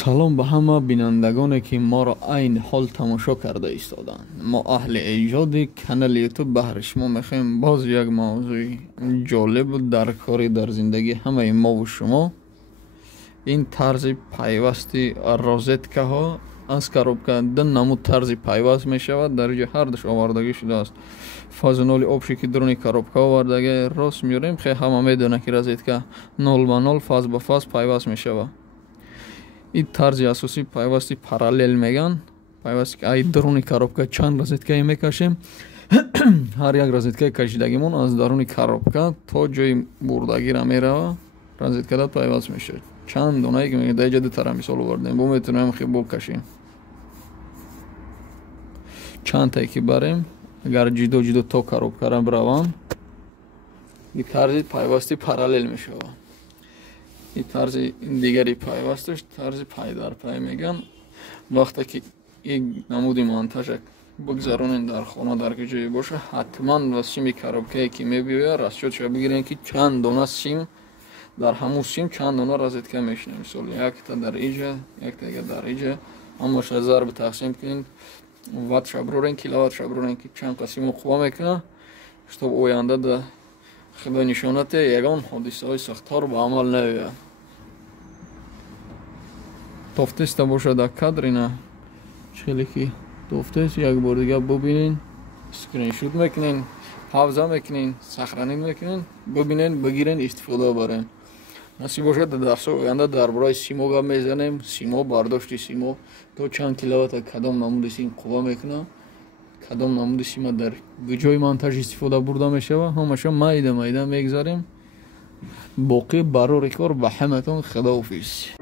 салом ба ҳама бинандагоне ки моро айни ҳол тамошо карда истоданд. мо аҳли эҷоди канали ютуб баҳри шумо мехоҳем боз як мавзӯи ҷолибу даркорӣ дар зиндагии ҳамаи мову шумо ин тарзи пайвасти розеткаҳо аз коробка ду намуд тарзи пайваст мешавад. дар ҷо ҳардуш овардагӣ шудааст. фазуноли обши ки дуруни коробка овардаги рост меёрем. хе ҳама медонад ки розетка 0 ба 0 фаз ба фаз пайваст мешавад. ин тарзи асосии пайвасти параллел меган. пайвасти ки ай дуруни коробка чанд розеткае мекашем. ҳар як розеткаи кашидагимон аз даруни коробка то ҷои бурдагира мерава розеткада пайваст мешавад. чанд донае ки мегӯяд даҷа дутара мисол овардем бо метавонем хиб кашем. чандтае ки барем агар ҷудо ҷудо то коробкара биравам ин тарзи пайвасти параллел мешавад. ин тарзи дигари пайвасташ тарзи пай дар пай меган. вақте ки ин намуди монтажа бигзаронен дар хона дар ки ҷое боша ҳатман ва сими коробкае ки мебиёяд расчётша бигирем ки чанд дона сим дар ҳамун сим чанд дона розетка мешинем. мисол якта дар иҷа яктага дар иҷа ҳамаша зарби тақсим кунед. ваттша бирорен киловаттша бирорен ки чанд қасимо қува мекунад чтоб оянда да худо нишонате ягон ҳодисаҳои сахтор ба амал наояд. тофтеста бошад дар кадрина хеле ки тофтест як бор дига бубинен скриншот мекунен павза мекунен сахранӣ мекунен бубинен бигирен истифода барен. насиб бошад дарсо оянда дар бораи симо гап мезанем. симо бардошти симо то чанд киловатта кадом намуди сим қува мекунад кадом намуди сима дар ҷои монтаж истифода бурда мешавад. ҳамаша майда майда мегзарем. боқӣ барори кор ба ҳаматон худоҳофиз.